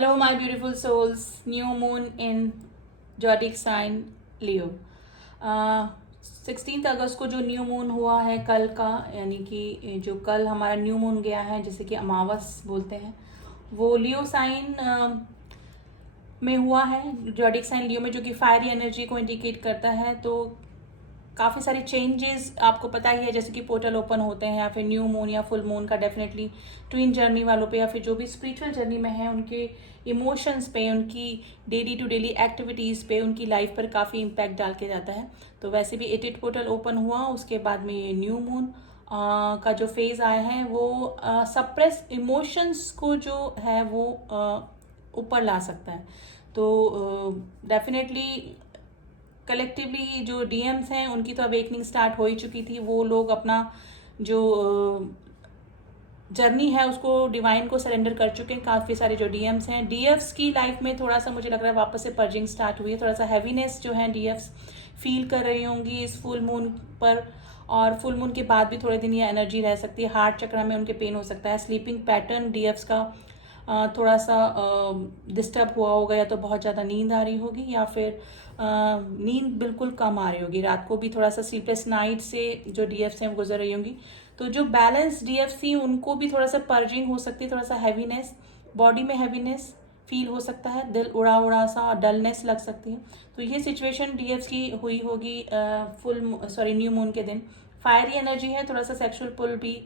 Hello, my beautiful souls. New moon in zodiac sign Leo. 16 अगस्त को जो new moon हुआ है कल का, यानी कि जो कल हमारा न्यू मून गया है, जिसे कि अमावस बोलते हैं, वो लियो साइन में हुआ है, जॉडिक साइन लियो में, जो कि फायरी एनर्जी को इंडिकेट करता है। तो काफ़ी सारे चेंजेस आपको पता ही है, जैसे कि पोर्टल ओपन होते हैं, या फिर न्यू मून या फुल मून का डेफिनेटली ट्विन जर्नी वालों पे, या फिर जो भी स्पिरिचुअल जर्नी में है, उनके इमोशंस पे, उनकी डेली टू डेली एक्टिविटीज़ पे, उनकी लाइफ पर काफ़ी इम्पैक्ट डाल के जाता है। तो वैसे भी एटिट पोर्टल ओपन हुआ, उसके बाद में ये न्यू मून का जो फेज़ आया है, वो सप्रेस इमोशंस को जो है वो ऊपर ला सकता है। तो डेफिनेटली कलेक्टिवली जो डीएम्स हैं उनकी तो अवेकनिंग स्टार्ट हो ही चुकी थी। वो लोग अपना जो जर्नी है उसको डिवाइन को सरेंडर कर चुके हैं। काफ़ी सारे जो डीएम्स हैं, डीएफ्स की लाइफ में थोड़ा सा मुझे लग रहा है वापस से पर्जिंग स्टार्ट हुई है। थोड़ा सा हैवीनेस जो है डीएफ्स फील कर रही होंगी इस फुल मून पर, और फुल मून के बाद भी थोड़े दिन ये एनर्जी रह सकती है। हार्ट चक्र में उनके पेन हो सकता है। स्लीपिंग पैटर्न डीएफ्स का थोड़ा सा डिस्टर्ब हुआ होगा, या तो बहुत ज़्यादा नींद आ रही होगी, या फिर नींद बिल्कुल कम आ रही होगी। रात को भी थोड़ा सा स्लीपलेस नाइट से जो डीएफ्स हैं वो गुजर रही होंगी। तो जो बैलेंस डीएफ थी उनको भी थोड़ा सा पर्जिंग हो सकती है। थोड़ा सा हैवीनेस, बॉडी में हैवीनेस फील हो सकता है, दिल उड़ा उड़ा सा डलनेस लग सकती है। तो ये सिचुएशन डीएफ की हुई होगी न्यू मून के दिन। फायरी एनर्जी है, थोड़ा सा सेक्सुअल पुल भी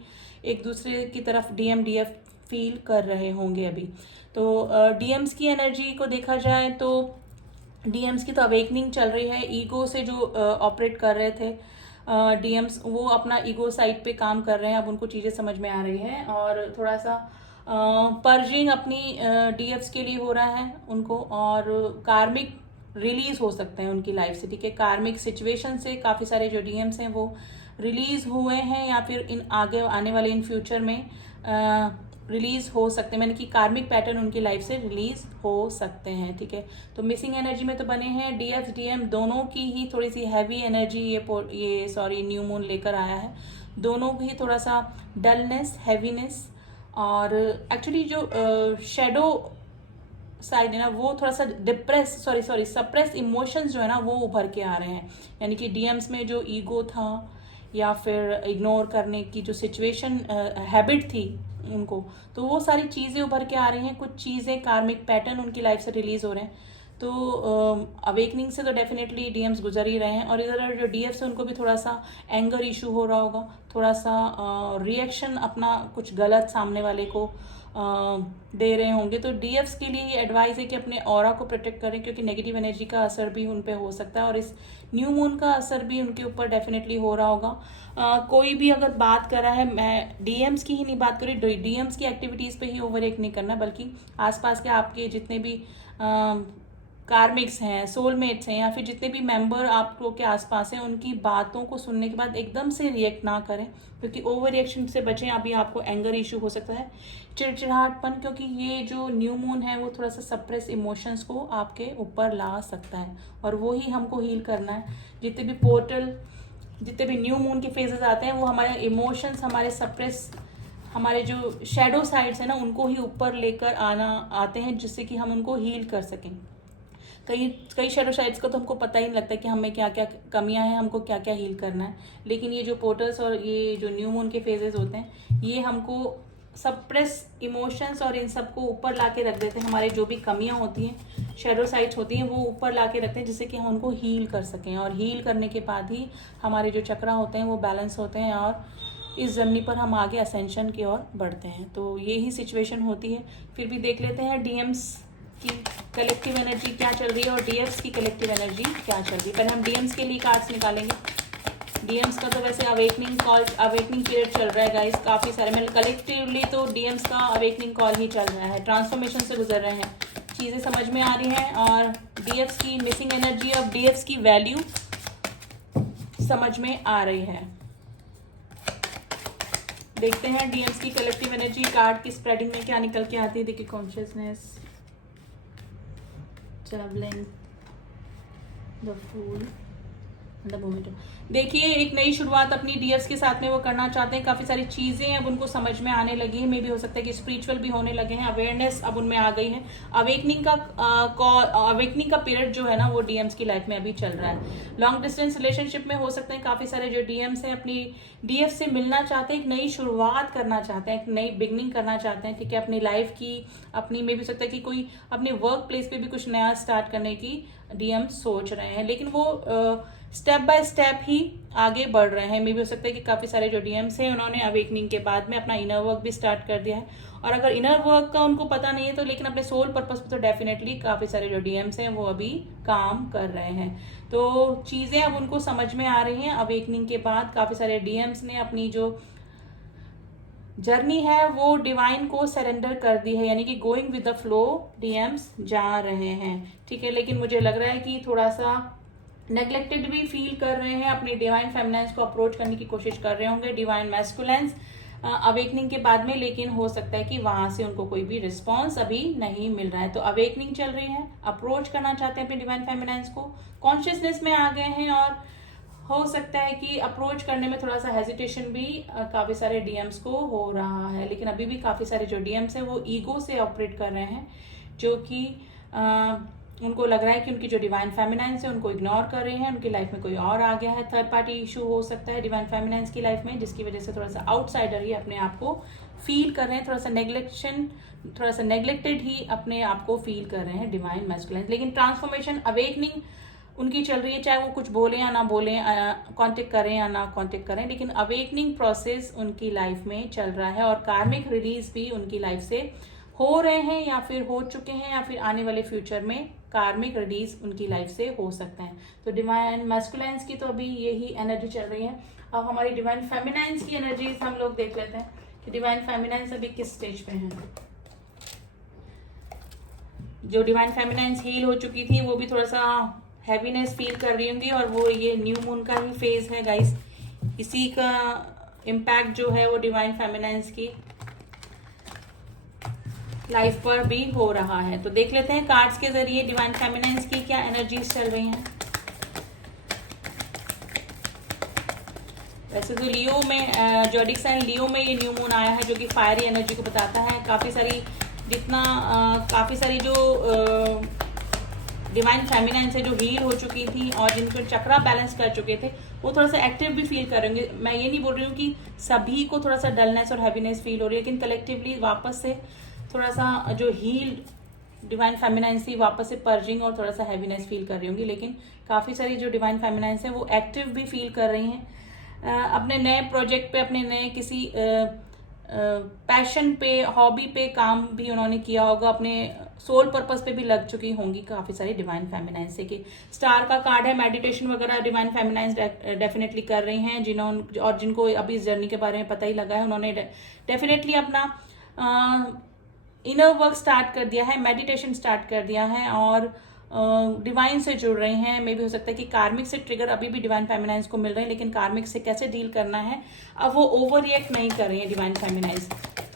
एक दूसरे की तरफ डीएफ फील कर रहे होंगे अभी। तो डीएम्स की एनर्जी को देखा जाए तो डीएम्स की तो अवेकनिंग चल रही है। ईगो से जो ऑपरेट कर रहे थे डीएम्स, वो अपना ईगो साइड पे काम कर रहे हैं। अब उनको चीज़ें समझ में आ रही हैं, और थोड़ा सा पर्जिंग अपनी डीएफ्स के लिए हो रहा है उनको, और कार्मिक रिलीज हो सकते हैं उनकी लाइफ से। ठीक है, कार्मिक सिचुएशन से काफ़ी सारे जो डीएम्स हैं वो रिलीज हुए हैं, या फिर इन आगे आने वाले इन फ्यूचर में रिलीज हो सकते हैं, मैंने कि कार्मिक पैटर्न उनकी लाइफ से रिलीज हो सकते हैं। ठीक है, तो मिसिंग एनर्जी में तो बने हैं डीएफ डीएम दोनों की ही थोड़ी सी हैवी एनर्जी ये न्यू मून लेकर आया है। दोनों की थोड़ा सा डलनेस, हैवीनेस, और एक्चुअली जो शेडो साइड है ना, वो थोड़ा सा सप्रेस इमोशंस जो है ना वो उभर के आ रहे हैं। यानी कि डीएम्स में जो ईगो था, या फिर इग्नोर करने की जो सिचुएशन हैबिट थी उनको, तो वो सारी चीज़ें उभर के आ रही हैं। कुछ चीज़ें, कार्मिक पैटर्न उनकी लाइफ से रिलीज हो रहे हैं। तो अवेकनिंग से तो डेफिनेटली डीएम्स गुजर ही रहे हैं। और इधर जो डीएफ से उनको भी थोड़ा सा एंगर इशू हो रहा होगा, थोड़ा सा रिएक्शन अपना कुछ गलत सामने वाले को दे रहे होंगे। तो डीएफ्स के लिए एडवाइस है कि अपने ऑरा को प्रोटेक्ट करें, क्योंकि नेगेटिव एनर्जी का असर भी उन पे हो सकता है, और इस न्यू मून का असर भी उनके ऊपर डेफिनेटली हो रहा होगा। कोई भी अगर बात कर रहा है, मैं डीएम्स की ही नहीं बात करी, डीएम्स की एक्टिविटीज़ पे ही ओवर एक नहीं करना, बल्कि आसपास के आपके जितने भी कार्मिक्स हैं, सोलमेट्स हैं, या फिर जितने भी मेंबर आप लोग के आसपास हैं, उनकी बातों को सुनने के बाद एकदम से रिएक्ट ना करें, क्योंकि ओवर रिएक्शन से बचें। अभी आपको एंगर इशू हो सकता है, चिड़चिड़ाहटपन, क्योंकि ये जो न्यू मून है वो थोड़ा सा सप्रेस इमोशंस को आपके ऊपर ला सकता है, और वो ही हमको हील करना है। जितने भी पोर्टल, जितने भी न्यू मून के फेजेस आते हैं, वो हमारे इमोशंस, हमारे सप्रेस, हमारे जो शेडो साइड्स हैं ना, उनको ही ऊपर लेकर आते हैं, जिससे कि हम उनको हील कर सकें। कई कई शेडो साइड्स का तो हमको पता ही नहीं लगता कि हमें क्या क्या कमियां हैं, हमको क्या क्या हील करना है। लेकिन ये जो पोर्टल्स और ये जो न्यू मून के फेजेस होते हैं, ये हमको सप्रेस इमोशंस और इन सबको ऊपर ला के रख देते हैं। हमारे जो भी कमियां होती हैं, शेडो साइड्स होती हैं, वो ऊपर ला के रखते हैं, जिससे कि हम उनको हील कर सकें। और हील करने के बाद ही हमारे जो चक्रा होते हैं वो बैलेंस होते हैं, और इस जर्नी पर हम आगे असेंशन की ओर बढ़ते हैं। तो ये ही सिचुएशन होती है। फिर भी देख लेते हैं डीएम्स की कलेक्टिव एनर्जी क्या चल रही है, और डीएफ्स की कलेक्टिव एनर्जी क्या चल रही है। पहले हम डीएम्स के लिए कार्ड्स निकालेंगे। डीएम्स का तो वैसे अवेकनिंग पीरियड चल रहा है गाइस, काफ़ी सारे, मतलब कलेक्टिवली तो डीएम्स का अवेकनिंग कॉल ही चल रहा है। ट्रांसफॉर्मेशन से गुजर रहे हैं, चीज़ें समझ में आ रही हैं, और डीएफ्स की मिसिंग एनर्जी और डीएफ्स की वैल्यू समझ में आ रही है। देखते हैं डीएम्स की कलेक्टिव एनर्जी कार्ड की स्प्रेडिंग में क्या निकल के आती है। देखिए, consciousness, travelling, the fool, the moment. देखिए एक नई शुरुआत अपनी डियर्स के साथ में वो करना चाहते हैं, काफी सारी चीजें अब उनको समझ में आने लगी है, मे भी हो सकता है कि स्पिरिचुअल भी होने लगे हैं, अवेयरनेस अब उनमें आ गई है। अवेकनिंग का पीरियड जो है ना वो डीएम्स की लाइफ में अभी चल रहा है। लॉन्ग डिस्टेंस रिलेशनशिप में हो सकते हैं काफी सारे जो डीएम्स हैं अपनी डीएफ से मिलना चाहते हैं, एक नई शुरुआत करना चाहते हैं, एक नई बिगनिंग करना चाहते हैं, ठीक है, अपनी लाइफ की, अपनी में भी हो सकता है कि कोई अपने वर्क प्लेस पे भी कुछ नया स्टार्ट करने की डीएम सोच रहे हैं, लेकिन वो स्टेप बाय स्टेप ही आगे बढ़ रहे हैं। मे भी हो सकता है कि काफी सारे जो डीएम्स हैं उन्होंने अवेकनिंग के बाद में अपना इनर वर्क भी स्टार्ट कर दिया है, और अगर इनर वर्क का उनको पता नहीं है तो लेकिन अपने सोल पर्पस पे तो डेफिनेटली काफी सारे जो डीएम्स हैं वो अभी काम कर रहे हैं। तो चीजें अब उनको समझ में आ रही हैं अवेकनिंग के बाद। काफी सारे डीएम्स ने अपनी जो जर्नी है वो डिवाइन को सरेंडर कर दी है, यानी कि going with the flow DMs जा रहे हैं, ठीक है। लेकिन मुझे लग रहा है कि थोड़ा सा नेग्लेक्टेड भी फील कर रहे हैं, अपने डिवाइन फेमिनाइंस को अप्रोच करने की कोशिश कर रहे होंगे डिवाइन मैस्कुलेंस अवेकनिंग के बाद में, लेकिन हो सकता है कि वहां से उनको कोई भी रिस्पॉन्स अभी नहीं मिल रहा है। तो अवेकनिंग चल रही है, अप्रोच करना चाहते हैं अपने डिवाइन फेमिनाइंस को, कॉन्शियसनेस में आ गए हैं, और हो सकता है कि अप्रोच करने में थोड़ा सा हेजिटेशन भी काफी सारे डीएम्स को हो रहा है। लेकिन अभी भी काफी सारे जो डीएम्स हैं वो ईगो से ऑपरेट कर रहे हैं, जो कि उनको लग रहा है कि उनकी जो डिवाइन फेमिनाइंस है उनको इग्नोर कर रही हैं, उनकी लाइफ में कोई और आ गया है, थर्ड पार्टी इशू हो सकता है डिवाइन फेमिनाइंस की लाइफ में, जिसकी वजह से थोड़ा सा आउटसाइडर ही अपने आप को फील कर रहे हैं, थोड़ा सा नेग्लेक्टेड ही अपने आप को फील कर रहे हैं डिवाइन मैस्कुलिन। लेकिन ट्रांसफॉर्मेशन अवेकनिंग उनकी चल रही है, चाहे वो कुछ बोले या ना बोले, कांटेक्ट करें या ना कांटेक्ट करें, लेकिन अवेकनिंग प्रोसेस उनकी लाइफ में चल रहा है, और कार्मिक रिलीज भी उनकी लाइफ से हो रहे हैं, या फिर हो चुके हैं, या फिर आने वाले फ्यूचर में कार्मिक रिलीज उनकी लाइफ से हो सकते हैं। तो डिवाइन मैस्कुलाइंस की तो अभी यही एनर्जी चल रही है। अब हमारी डिवाइन फेमिनाइंस की एनर्जीज हम लोग देख लेते हैं कि डिवाइन फेमिनाइंस अभी किस स्टेज पे हैं। जो डिवाइन फेमिनाइंस हील हो चुकी थी वो भी थोड़ा सा हैवीनेस फील कर रही होंगी, और वो ये न्यू मून का ही फेज है गाइस, इसी का इम्पैक्ट जो है वो डिवाइन फेमिनाइंस की लाइफ पर भी हो रहा है। तो देख लेते हैं कार्ड्स के जरिए डिवाइन फेमिनाइंस की क्या एनर्जीज चल रही हैं। वैसे तो लियो में जोडिक साइन लियो में ये न्यू मून आया है, जो कि फायरी एनर्जी को बताता है। काफी सारी जो डिवाइन फेमिनाइन से जो हील हो चुकी थी और जिनको चक्रा बैलेंस कर चुके थे वो थोड़ा सा एक्टिव भी फील करेंगे। मैं ये नहीं बोल रही हूँ कि सभी को थोड़ा सा डलनेस और हैवीनेस फील हो रही है, लेकिन कलेक्टिवली वापस से थोड़ा सा जो हील डिवाइन फेमिनाइंस थी वापस से पर्जिंग और थोड़ा सा हैवीनेस फील कर रही होंगी। लेकिन काफ़ी सारी जो डिवाइन फेमिनाइंस हैं वो एक्टिव भी फील कर रही हैं, अपने नए प्रोजेक्ट पे, अपने नए किसी पैशन पे, हॉबी पे काम भी उन्होंने किया होगा, अपने सोल पर्पस पे भी लग चुकी होंगी काफ़ी सारी डिवाइन फेमिनाइंस से। कि स्टार का कार्ड है, मेडिटेशन वगैरह डिवाइन फेमिनाइंस डेफिनेटली कर रही हैं, जिन्होंने और जिनको अभी इस जर्नी के बारे में पता ही लगा है, उन्होंने डेफिनेटली अपना इनर वर्क स्टार्ट कर दिया है, मेडिटेशन स्टार्ट कर दिया है और डिवाइन से जुड़ रहे हैं। मे भी हो सकता है कि कार्मिक से ट्रिगर अभी भी डिवाइन फेमिनाइंस को मिल रहे हैं, लेकिन कार्मिक से कैसे डील करना है अब वो ओवर रिएक्ट नहीं कर रही है डिवाइन फेमिनाइंस।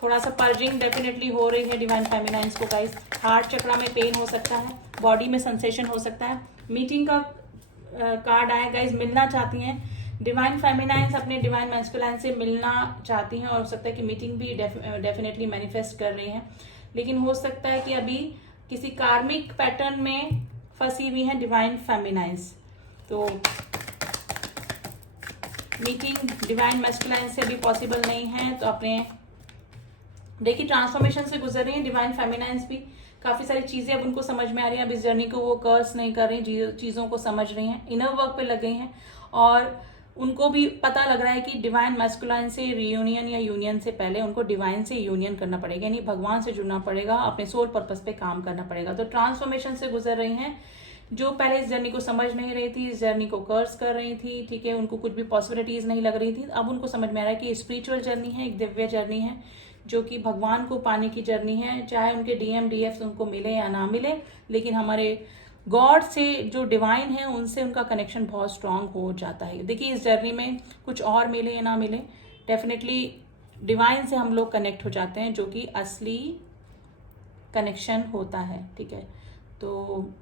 थोड़ा सा पर्जिंग डेफिनेटली हो रही है डिवाइन फेमिनाइंस को गाइस। हार्ट चक्रा में पेन हो सकता है, बॉडी में सेंसेशन हो सकता है। मीटिंग का कार्ड आया गाइस, मिलना चाहती हैं डिवाइन फेमिनाइंस अपने डिवाइन मैस्कुलाइन से मिलना चाहती हैं, और हो सकता है कि मीटिंग भी डेफिनेटली मैनिफेस्ट कर रही हैं। लेकिन हो सकता है कि अभी किसी कार्मिक पैटर्न में फंसी हुई है डिवाइन फेमिनाइंस, तो मीटिंग डिवाइन मैस्कुलाइन से अभी पॉसिबल नहीं है। तो अपने देखिए ट्रांसफॉर्मेशन से गुजर रही है डिवाइन फेमिनाइंस भी, काफी सारी चीजें अब उनको समझ में आ रही हैं। अब इस जर्नी को वो कर्स नहीं कर रही, चीजों को समझ रही हैं, इनर वर्क पे लग गई हैं, और उनको भी पता लग रहा है कि डिवाइन मैस्कुलाइन से रियूनियन या यूनियन से पहले उनको डिवाइन से यूनियन करना पड़ेगा, यानी भगवान से जुड़ना पड़ेगा, अपने सोल पर्पस पे काम करना पड़ेगा। तो ट्रांसफॉर्मेशन से गुजर रही हैं, जो पहले इस जर्नी को समझ नहीं रही थी, इस जर्नी को कर्स कर रही थी, ठीक है, उनको कुछ भी पॉसिबिलिटीज नहीं लग रही थी, अब उनको समझ में आ रहा है कि स्पिरिचुअल जर्नी है, एक दिव्य जर्नी है, जो कि भगवान को पाने की जर्नी है। चाहे उनके डीएम डीएफ उनको मिले या ना मिले, लेकिन हमारे गॉड से जो डिवाइन है उनसे उनका कनेक्शन बहुत स्ट्रांग हो जाता है। देखिए इस जर्नी में कुछ और मिले या ना मिले, डेफिनेटली डिवाइन से हम लोग कनेक्ट हो जाते हैं, जो कि असली कनेक्शन होता है, ठीक है। तो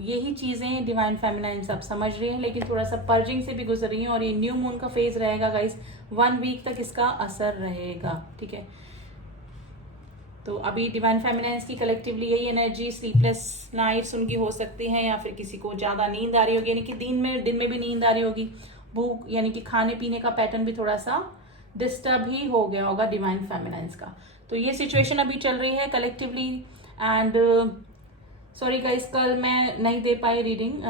यही चीज़ें डिवाइन फेमिनाइन सब समझ रहे हैं, लेकिन थोड़ा सा पर्जिंग से भी गुजर रही हैं। और ये न्यू मून का फेज रहेगा गाइस, 1 वीक तक इसका असर रहेगा, ठीक है। तो अभी डिवाइन फेमिनाइंस की कलेक्टिवली यही एनर्जी, स्लीपलेस नाइट्स उनकी हो सकती हैं, या फिर किसी को ज़्यादा नींद आ रही होगी, यानी कि दिन में भी नींद आ रही होगी, भूख यानी कि खाने पीने का पैटर्न भी थोड़ा सा डिस्टर्ब ही हो गया होगा डिवाइन फेमिनाइंस का। तो ये सिचुएशन अभी चल रही है कलेक्टिवली। एंड सॉरी गाइस, कल मैं नहीं दे पाई रीडिंग,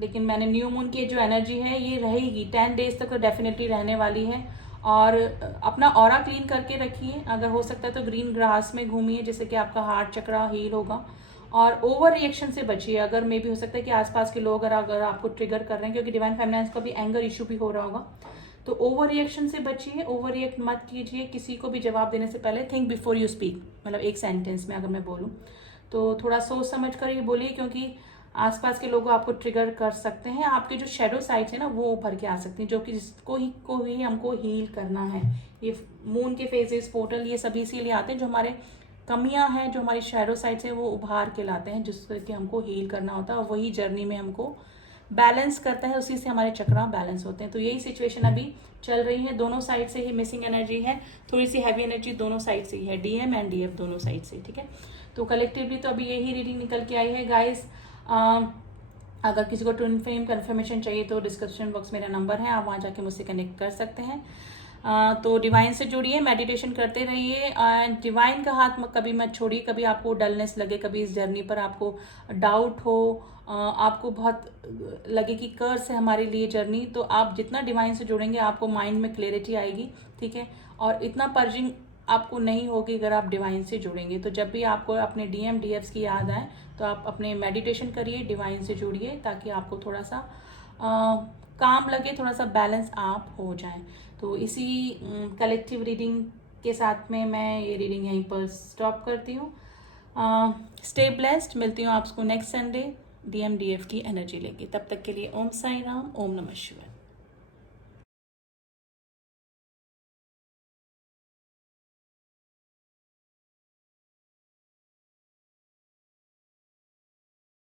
लेकिन मैंने न्यू मून की जो एनर्जी है ये रहेगी 10 डेज तक, तो डेफिनेटली रहने वाली है। और अपना ऑरा क्लीन करके रखिए, अगर हो सकता है तो ग्रीन ग्रास में घूमिए, जिससे कि आपका हार्ट चक्रा हील होगा। और ओवर रिएक्शन से बचिए, अगर मे भी हो सकता है कि आसपास के लोग अगर आपको ट्रिगर कर रहे हैं, क्योंकि डिवाइन फेमिनाइंस का भी एंगर इशू भी हो रहा होगा, तो ओवर रिएक्शन से बचिए, ओवर रिएक्ट मत कीजिए। किसी को भी जवाब देने से पहले थिंक बिफोर यू स्पीक, मतलब एक सेंटेंस में अगर मैं बोलूँ तो थोड़ा सोच समझ कर ये बोलिए, क्योंकि आसपास के लोग आपको ट्रिगर कर सकते हैं। आपके जो शेडो साइड्स है ना वो उभर के आ सकती हैं, जो कि जिसको ही हमको हील करना है। ये मून के फेजेस, पोर्टल, ये सभी इसीलिए आते हैं, जो हमारे कमियां हैं, जो हमारी शेडो साइड्स हैं वो उभार के लाते हैं, जिसको कि हमको हील करना होता है। और वही जर्नी में हमको बैलेंस करता है, उसी से हमारे चक्रा बैलेंस होते हैं। तो यही सिचुएशन अभी चल रही है, दोनों साइड से ही मिसिंग एनर्जी है, थोड़ी सी हैवी एनर्जी दोनों साइड से ही है, डीएम एंड डीएफ दोनों साइड से, ठीक है। तो कलेक्टिवली तो अभी यही रीडिंग निकल के आई है गाइस। अगर किसी को ट्विन फ्लेम कंफर्मेशन चाहिए तो डिस्क्रिप्शन बॉक्स मेरा नंबर है, आप वहाँ जाके मुझसे कनेक्ट कर सकते हैं। तो डिवाइन से जुड़िए, मेडिटेशन करते रहिए, डिवाइन का हाथ कभी मत छोड़िए। कभी आपको डलनेस लगे, कभी इस जर्नी पर आपको डाउट हो, आपको बहुत लगे कि कर्स है हमारे लिए जर्नी, तो आप जितना डिवाइन से जुड़ेंगे आपको माइंड में क्लैरिटी आएगी, ठीक है। और इतना पर्जिंग आपको नहीं होगी अगर आप डिवाइन से जुड़ेंगे। तो जब भी आपको अपने डीएम डीएफ्स की याद आए तो आप अपने मेडिटेशन करिए, डिवाइन से जुड़िए, ताकि आपको थोड़ा सा काम लगे, थोड़ा सा बैलेंस आप हो जाए। तो इसी कलेक्टिव रीडिंग के साथ में मैं ये रीडिंग यहीं पर स्टॉप करती हूँ। स्टे ब्लेस्ड, मिलती हूँ आपको नेक्स्ट संडे डीएम डीएफ की एनर्जी लेके। तब तक के लिए ओम साई राम, ओम नमः शिवाय।